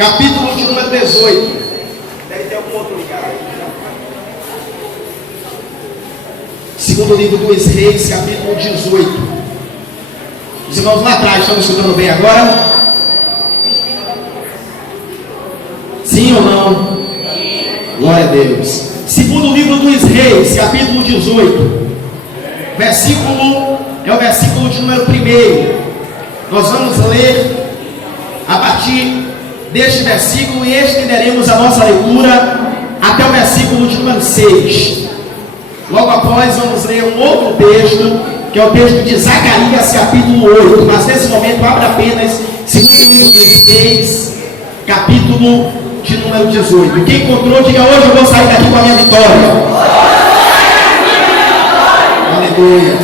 capítulo de número 18. Deve ter algum outro lugar aí. Segundo livro dos Reis, capítulo 18. Os irmãos lá atrás estão estudando bem agora? Sim ou não? Glória a Deus. Segundo livro dos Reis, capítulo 18. Versículo é o versículo de número 1. Nós vamos ler a partir deste versículo e estenderemos a nossa leitura até o versículo de número 6. Logo após vamos ler um outro texto, que é o texto de Zacarias, capítulo 8. Mas nesse momento abra apenas segundo livro dos Reis, capítulo de número 18. Quem encontrou, diga: hoje eu vou sair daqui com a minha vitória. Aleluia.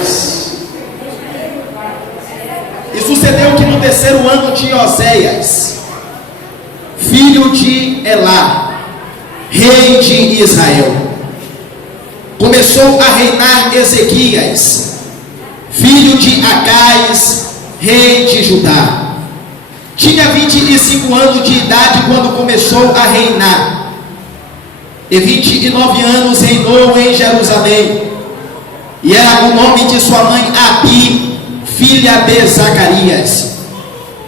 E sucedeu que no terceiro ano de Oséias, filho de Elá, rei de Israel, começou a reinar Ezequias, filho de Acais, rei de Judá. Tinha 25 anos de idade quando começou a reinar, e 29 anos reinou em Jerusalém. E era o nome de sua mãe Abi, filha de Zacarias.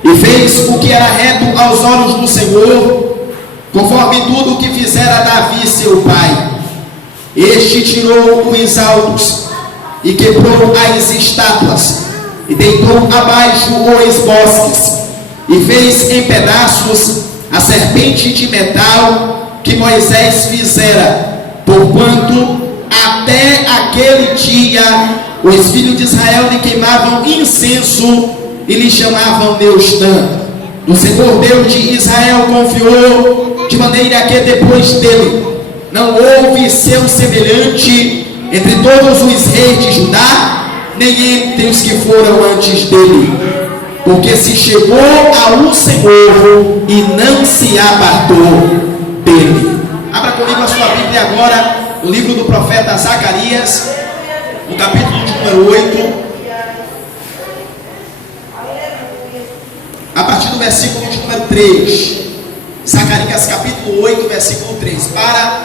E fez o que era reto aos olhos do Senhor, conforme tudo o que fizera Davi seu pai. Este tirou os altos e quebrou as estátuas, e deitou abaixo os bosques, e fez em pedaços a serpente de metal que Moisés fizera, porquanto até aquele dia os filhos de Israel lhe queimavam incenso e lhe chamavam Neustã. O Senhor Deus de Israel confiou, de maneira que depois dele não houve seu semelhante entre todos os reis de Judá, nem entre os que foram antes dele, porque se chegou ao Senhor e não se apartou dele. Abra comigo a sua Bíblia agora, o livro do profeta Zacarias, no capítulo de número 8, a partir do versículo de número 3. Zacarias capítulo 8, versículo 3. Para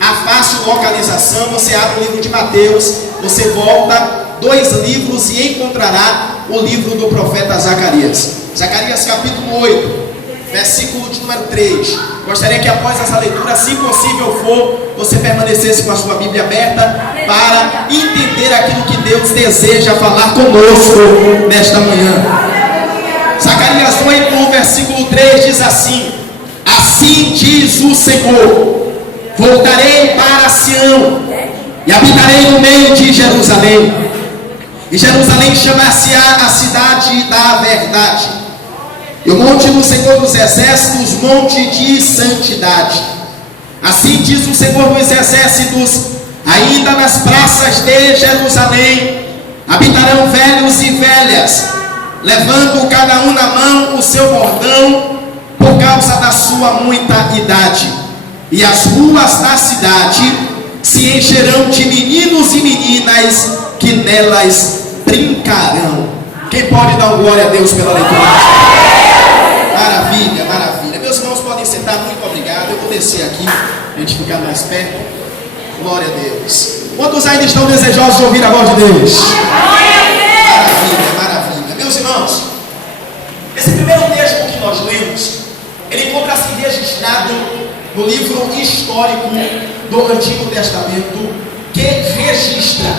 a fácil localização, você abre o livro de Mateus, você volta 2 livros e encontrará o livro do profeta Zacarias. Zacarias capítulo 8, versículo de número 3. Gostaria que após essa leitura, se possível for, você permanecesse com a sua Bíblia aberta para entender aquilo que Deus deseja falar conosco nesta manhã. Zacarias 8, versículo 3 diz assim: assim diz o Senhor, voltarei para Sião e habitarei no meio de Jerusalém, e Jerusalém chamar-se-á a cidade da verdade, e o monte do Senhor dos exércitos, monte de santidade. Assim diz o Senhor dos exércitos: ainda nas praças de Jerusalém habitarão velhos e velhas, levando cada um na mão o seu bordão, por causa da sua muita idade. E as ruas da cidade se encherão de meninos e meninas que nelas brincarão. Quem pode dar glória a Deus pela leitura? Maravilha, maravilha. Meus irmãos podem sentar, muito obrigado. Eu vou descer aqui, a gente ficar mais perto. Glória a Deus. Quantos ainda estão desejosos de ouvir a voz de Deus? Maravilha, maravilha. Meus irmãos, esse primeiro texto que nós lemos, ele encontra-se registrado no livro histórico do Antigo Testamento, que registra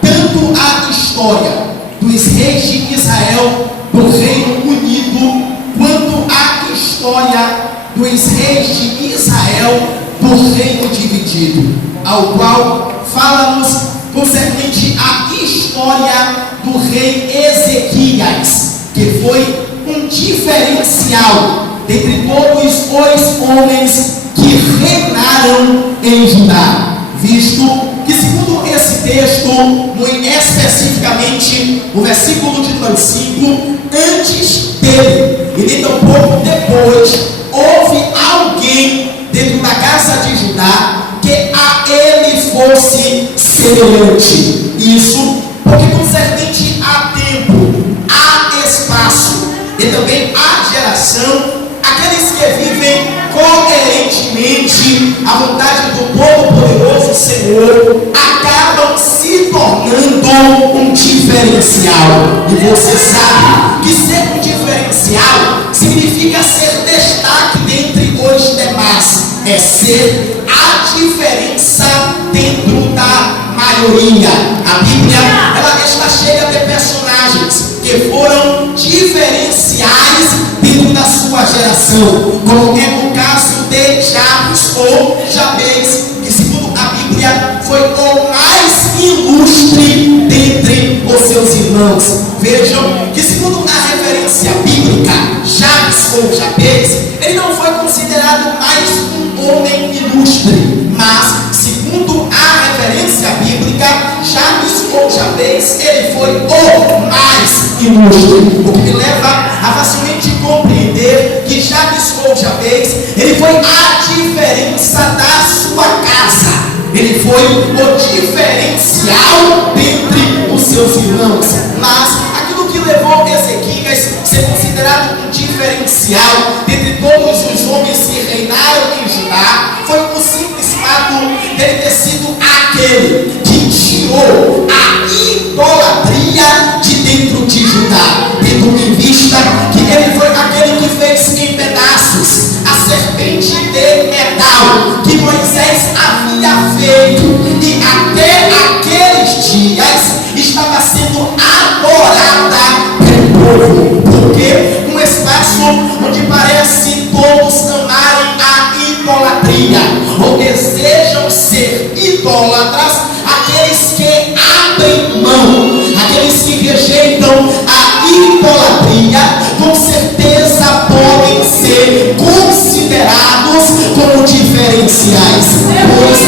tanto a história dos reis de Israel do Reino Unido, quanto a história dos reis de Israel do Reino Dividido, ao qual fala-nos concernente à história do rei Ezequias, que foi um diferencial dentre todos os homens que reinaram em Judá, visto que, segundo esse texto, muito especificamente o versículo de número 5, antes dele e nem tão pouco depois, houve alguém dentro da casa de Judá que a ele fosse semelhante. Isso porque concernente a tempo, a espaço e também a geração, aqueles que vivem coerentemente a vontade do Todo-Poderoso Senhor acabam se tornando um diferencial. E você sabe que ser um diferencial significa ser destaque dentre os demais. É ser a diferença dentro da maioria. A Bíblia, ela está cheia de personagens que foram diferenciais dentro da sua geração, como é o caso de Jabes ou Jabez, que segundo a Bíblia foi o mais ilustre dentre os seus irmãos. Vejam que segundo a referência bíblica, Jabes ou Jabez, ele não foi considerado mais um homem ilustre, mas segundo a referência bíblica, Jabes ou Jabez, ele foi o mais ilustre, o que me leva a facilmente compreender que Jabes ou Jabez, ele foi a diferença da sua casa. Ele foi o diferencial dentre os seus irmãos. Mas aquilo que levou Ezequias a ser considerado um diferencial dentre todos os homens que reinaram em Judá foi o simples fato dele ter sido aquele que tirou a idolatria de dentro de Judá, tendo em vista que ele foi aquele que fez em pedaços a serpente de metal que Moisés havia feito, e até aqueles dias estava sendo adorada pelo povo, porque um espaço onde parece todos amarem a idolatria, ou desejam ser idólatras, aqueles que abrem mão, aqueles que rejeitam a idolatria, com certeza podem ser considerados como diferenciais, pois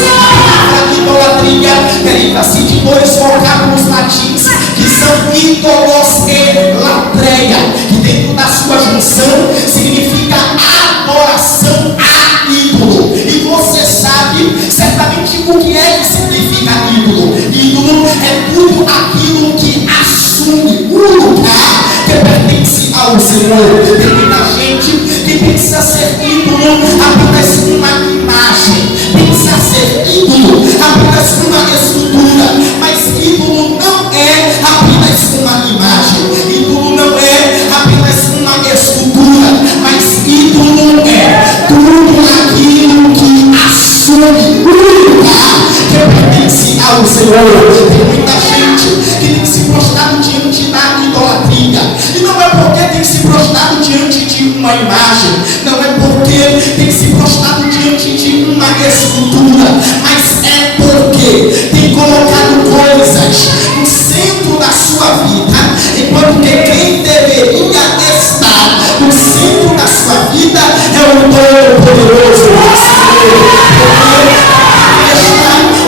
a idolatria deriva-se de dois vocábulos latins que são ídolos e latreia, que dentro da sua junção significa adoração a ídolo. E você sabe certamente o que é que significa ídolo. Ídolo é tudo aquilo que assume o lugar que pertence ao Senhor. Tem muita gente que pensa ser ídolo apenas uma imagem, pensa ser ídolo apenas uma escultura, mas ídolo não é apenas uma imagem, ídolo não é apenas uma escultura, mas ídolo é tudo aquilo que assume o lugar que pertence ao Senhor. Tem muita gente que tem se prostrado diante da idolatria, e não é porque tem se prostrado diante de uma imagem, não é porque tem se prostrado diante de uma escultura, mas é porque tem colocado coisas no centro da sua vida, enquanto que quem deveria estar no centro da sua vida é o Todo-Poderoso Senhor.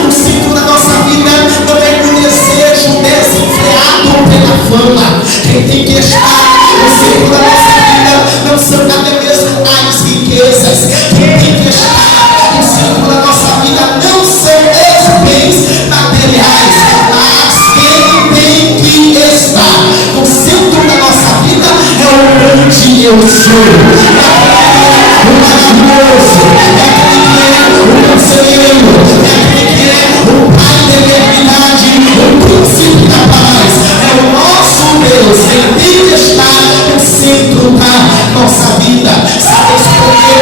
No centro da nossa vida não é o desejo desenfreado pela fama. Quem tem que estar no centro da nossa vida não são até mesmo as riquezas. Quem tem que estar no centro da nossa vida não são os bens materiais, mas quem tem que estar no centro da nossa vida é o grande eu sou. O maravilhoso, é aquele que é o conselheiro, é aquele que é o Pai da eternidade, o príncipe da paz, é o nosso Deus, quem tem que estar no centro da nossa vida. Sabe porque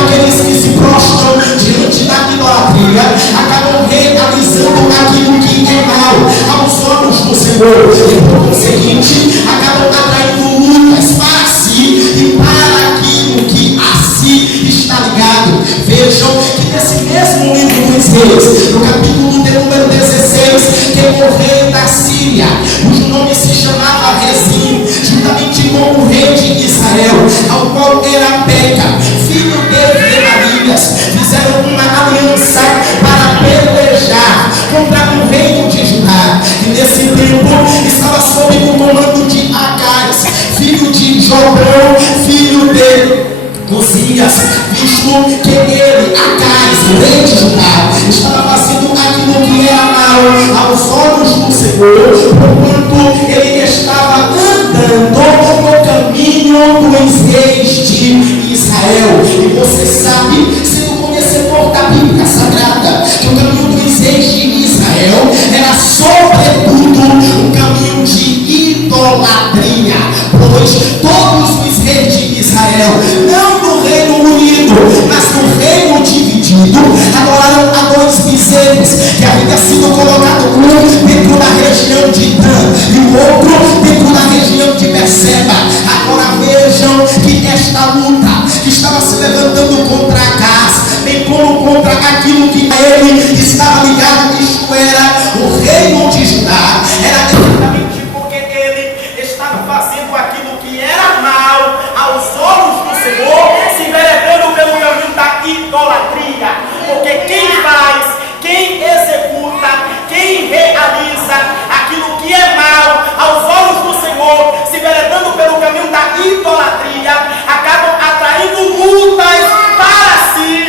aqueles que se prostram diante da idolatria acabam realizando aquilo que é mal aos olhos do Senhor, e por conseguinte acabam atraindo lutas para si e para aquilo que a si está ligado. Vejam que nesse mesmo livro dos Reis, no capítulo de número 16, que é o rei da Síria, cujo nome se chamava Rezim, juntamente com o rei de Israel, ao qual era Peca, filho de Remalias, fizeram uma aliança para pelejar contra o reino de Judá, que nesse tempo estava sob o comando de Acais, filho de Jobão, filho de Uzias, visto que ele, Acais, o rei de Judá, estava fazendo aquilo que era mal aos olhos do Senhor, porquanto ele estava andando no caminho dos reis de Israel. Israel. E você sabe, sendo conhecedor da Bíblia Sagrada, que o caminho dos reis de Israel era sobretudo um caminho de idolatria, pois todos os reis de Israel, não no Reino Unido, mas no reino dividido, adoraram a dois bezerros que havia sido colocado, um dentro da região de Dan e o outro dentro da região de Berseba. Agora vejam que esta luta que estava se levantando contra Acaz, bem como contra aquilo que a ele estava ligado, isto era o reino de Judá, era exatamente porque ele estava fazendo aquilo que era mal aos olhos do Senhor, se enveredando pelo caminho da idolatria. Porque quem faz, quem executa, quem realiza aquilo que é mal aos olhos do Senhor, se enveredando pelo caminho da idolatria, acabam atraindo lutas para si.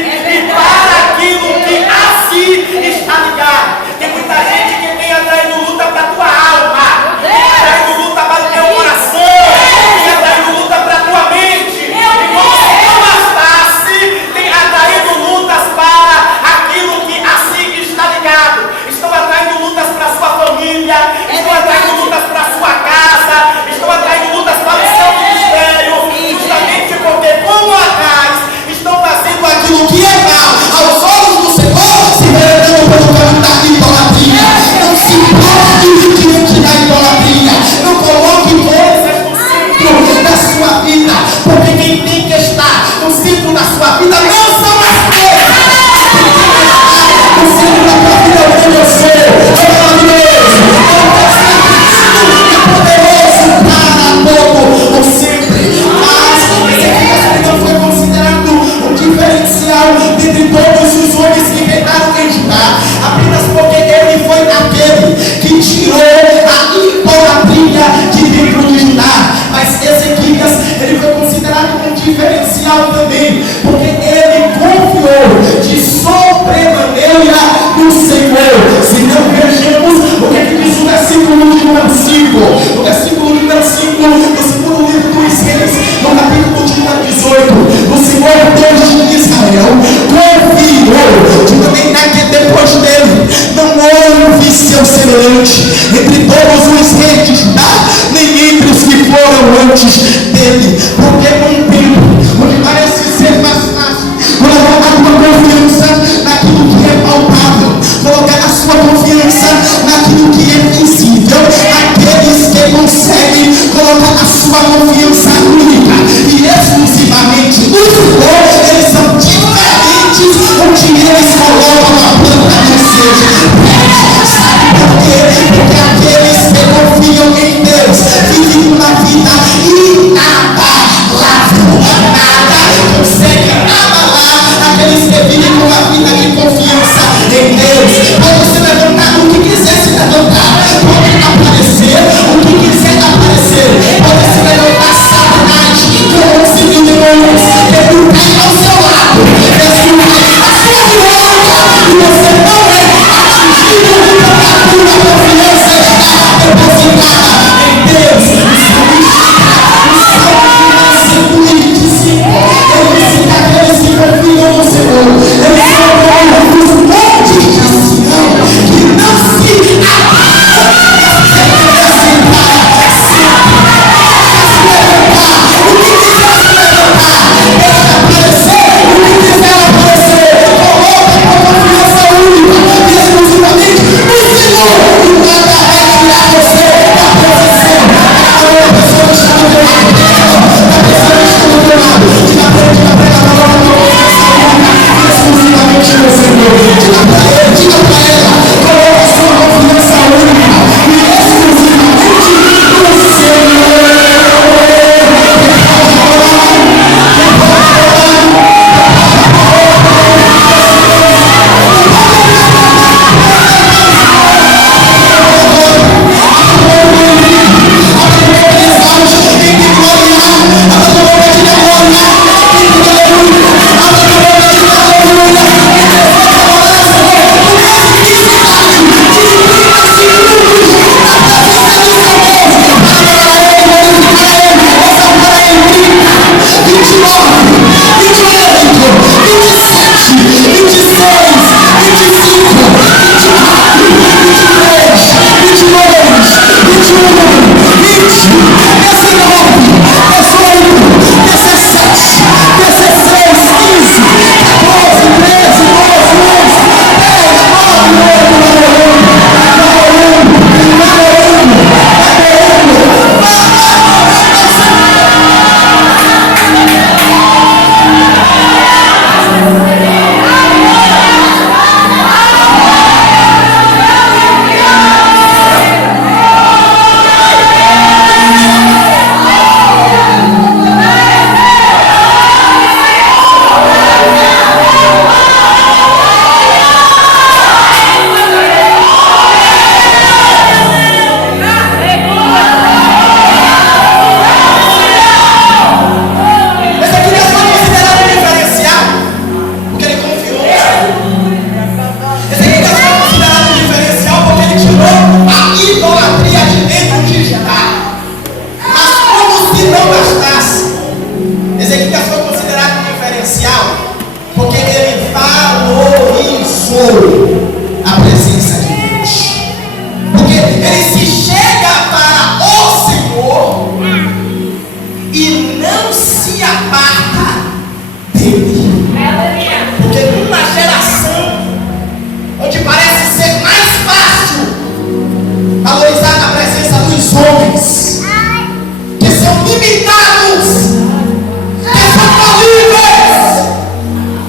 for a presença de Deus. Porque ele se chega para o Senhor e não se aparta dele. Porque numa geração onde parece ser mais fácil valorizar a presença dos homens, que são limitados, que são falíveis,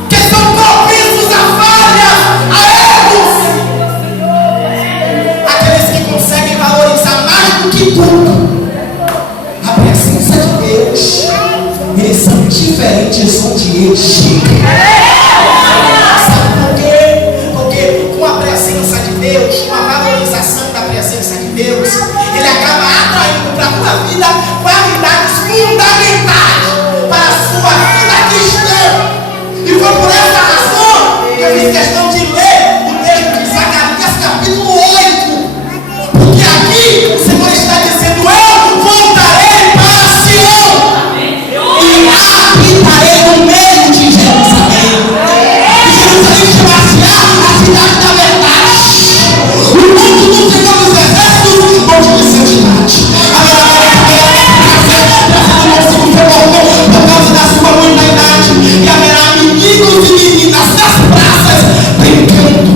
que são propensos a falhas, a erros, aqueles que conseguem valorizar mais do que tudo a presença de Deus, eles são diferentes onde ele chega. Sabe por quê? Porque com a presença de Deus, com a valorização da presença de Deus, ele acaba atraindo para a tua vida qualidades fundamentais para a sua vida cristã. E foi por essa razão que eu fiz questão de ler o texto de Zacarias capítulo 8. Porque aqui o Senhor está dizendo: eu voltarei para Sião e habitarei no meio de Jerusalém. E Jerusalém chama-se-á a cidade da verdade, o mundo do Senhor dos exércitos, onde de santidade. Por causa da sua muita idade, e haverá meninos e meninas nas praças brincando.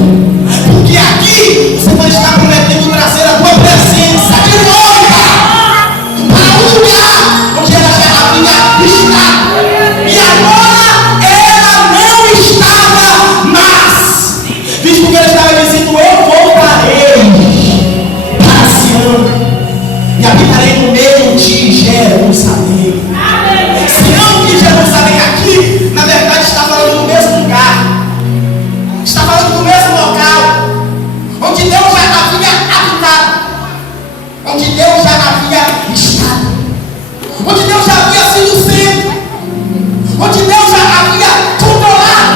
Porque aqui o Senhor está prometendo trazer a tua presença de volta para um lugar onde ela já havia estado. E agora ela não estava mais. Visto que ele estava dizendo: eu voltarei para Sião e habitarei no meio de Jerusalém. Sião e Jerusalém aqui, na verdade, está falando do mesmo lugar, está falando do mesmo local, onde Deus já havia habitado, onde Deus já havia estado, onde Deus já havia sido o centro, onde Deus já havia controlado,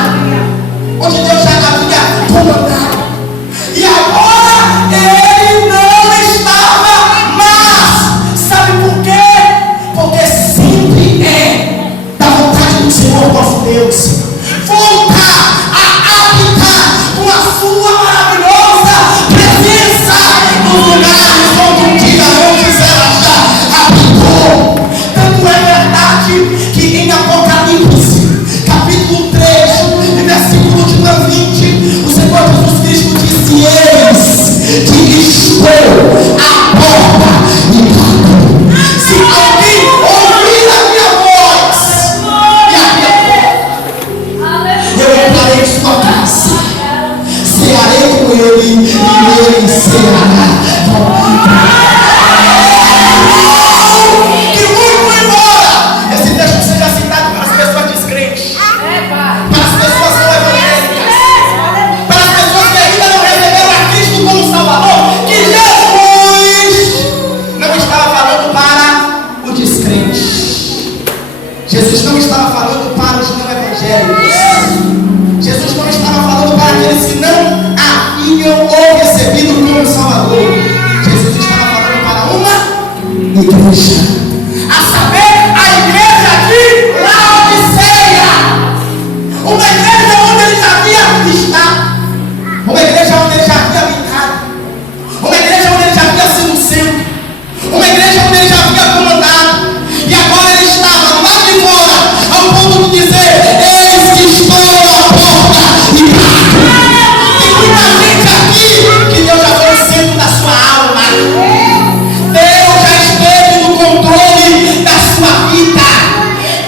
onde Deus já havia comandado. E agora ele não estava mais. Sabe por quê? Porque sempre é da vontade do Senhor nosso Deus voltar a habitar com a sua maravilhosa presença nos lugares onde um dia antes ela já habitou. Tanto é verdade que em Apocalipse capítulo 3 e versículo de 20, o Senhor Jesus Cristo disse: eis que estou à porta e bato. Se alguém ouvir a minha voz e abrir a porta, eu entrarei em sua casa, cearei com ele e ele ceará. Que muito embora esse texto seja citado para as pessoas descrentes, para as pessoas não evangélicas, para as pessoas que ainda não receberam a Cristo como Salvador, que Jesus não estava falando para o descrente. Jesus não estava falando para os não evangélicos. Jesus não estava falando para aqueles que não haviam ou recebido como Salvador. Jesus estava falando para uma igreja. A saber, a igreja de Laodiceia. Uma igreja onde ele já havia estado. Uma igreja onde ele já havia habitado. Uma igreja onde ele já havia sido centro. Uma igreja onde ele já havia comandado. E agora ele estava lá de fora, ao ponto de dizer: eis que estou à porta e bato. Tem muita gente aqui que Deus já foi o centro da sua alma. Deus já esteve no controle da sua vida.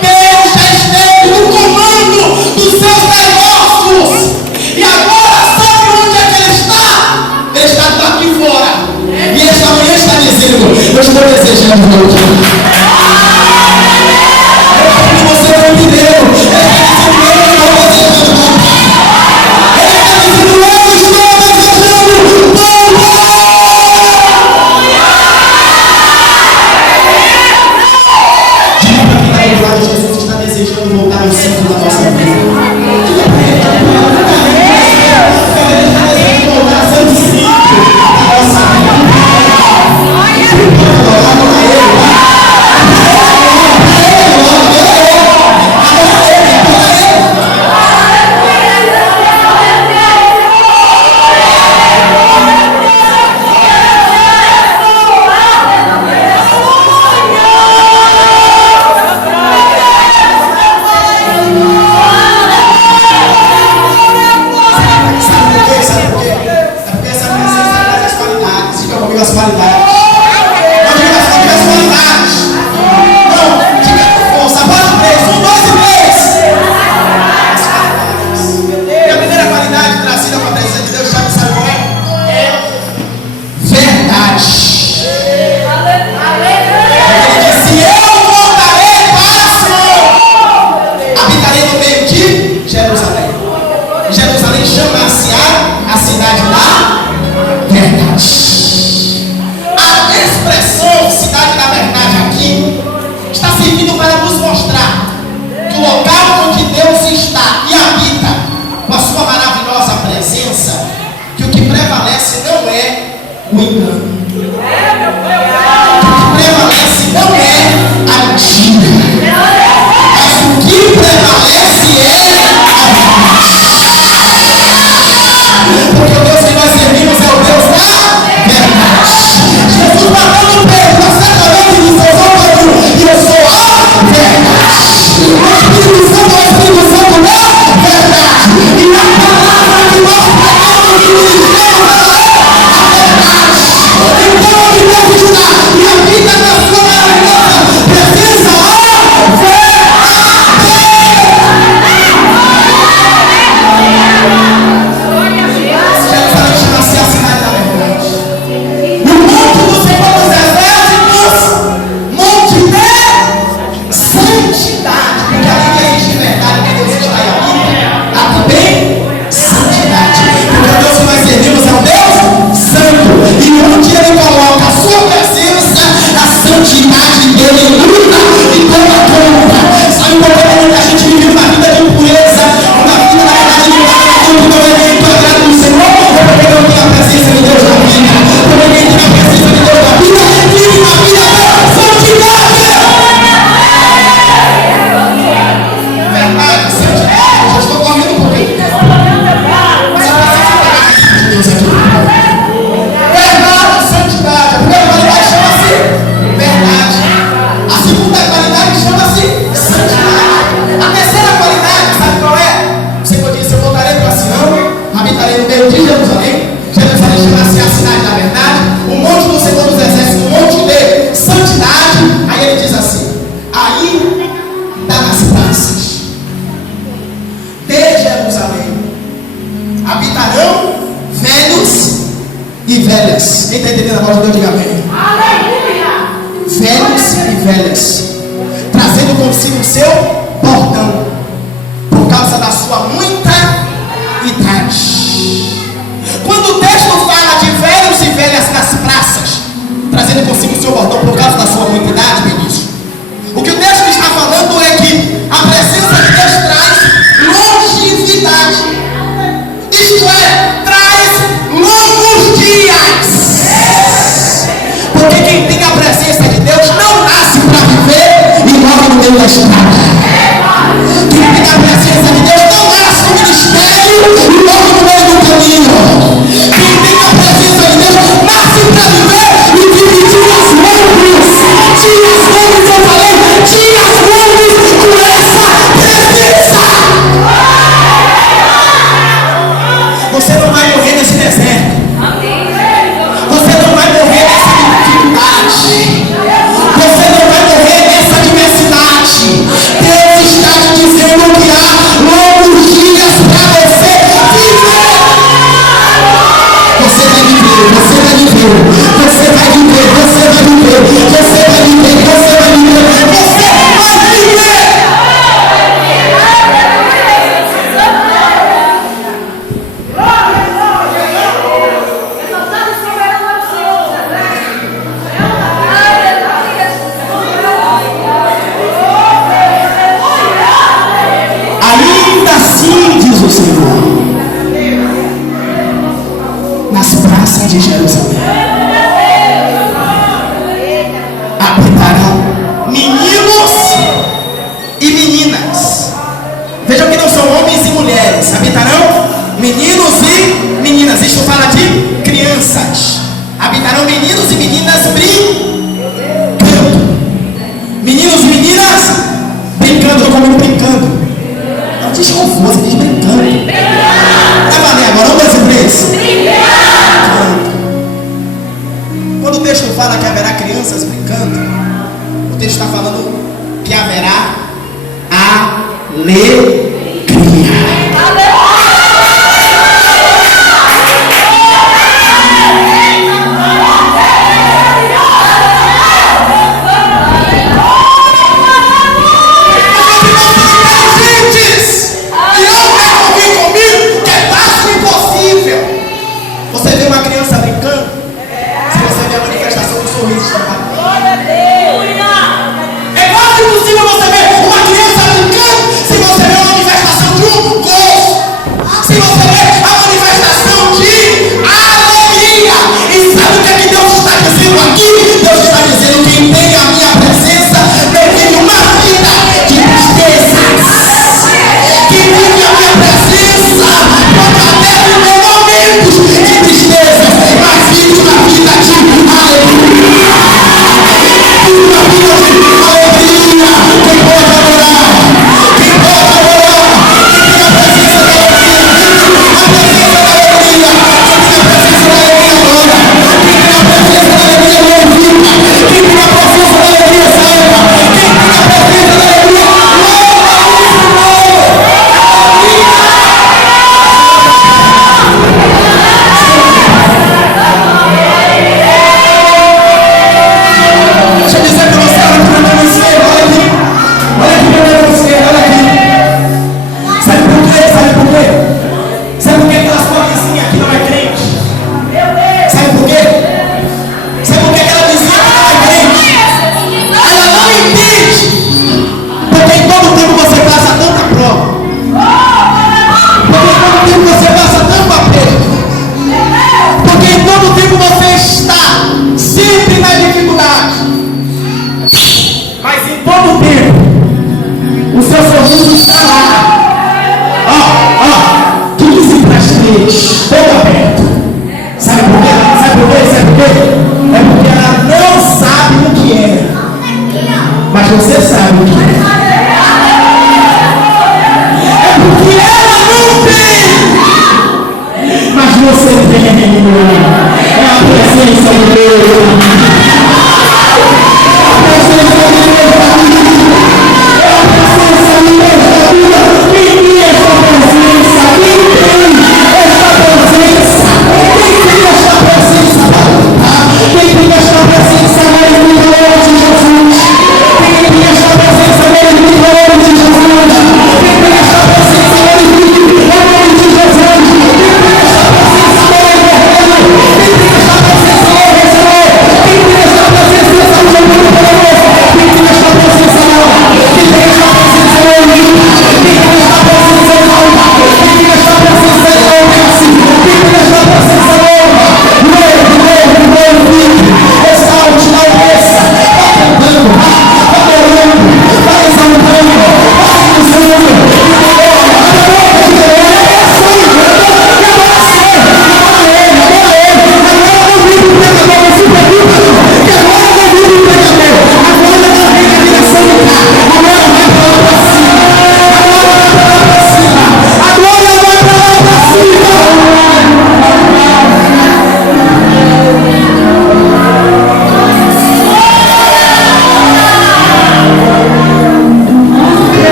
Deus já esteve no comando dos seus negócios. E agora sabe onde é que ele está? Ele está aqui fora. E esta manhã está dizendo: eu estou desejando voltar. Você não entendeu? Ele está dizendo: eu estou desejando voltar. Ele está dizendo: eu estou desejando voltar. Jesus está desejando voltar ao centro da nossa vida. Ele está desejando voltar a ser o centro da nossa vida. velhas. Quem está entendendo a voz de Deus, diga amém. Velhos e velhas, trazendo consigo o seu bordão, por causa da sua muita idade. Quando o texto fala de velhos e velhas nas praças, trazendo consigo o seu bordão por causa da sua muita idade, ministro, o que o texto está falando é que a presença de Deus traz longevidade. Isto é, traz longos dias. Porque quem tem a presença de Deus não nasce para viver e morre no meio da estrada. Quem tem a presença de Deus não nasce no ministério e morre no meio do caminho. Quem tem a presença de Deus nasce para viver e vive dias longos. Dias longos, eu falei, dias longos com essa presença. Você não vai morrer nesse deserto. Você não vai morrer nessa dificuldade. Você não vai morrer nessa diversidade. Deus está te dizendo que há longos dias para você viver. Você vai viver, você vai viver, você vai viver, você vai viver, você vai viver, você vai viver, você vai viver. O Senhor nas praças de Jerusalém habitarão meninos e meninas. Vejam que não são homens e mulheres. Habitarão meninos e meninas. Isto fala de crianças. Habitarão meninos e meninas brincando. Meninos e meninas brincando. Eu comigo brincando. Não diz com força, diz brincando. Vai valer agora, 1, 2 e 3. Quando o texto fala que haverá crianças brincando, o texto está falando que haverá alegria.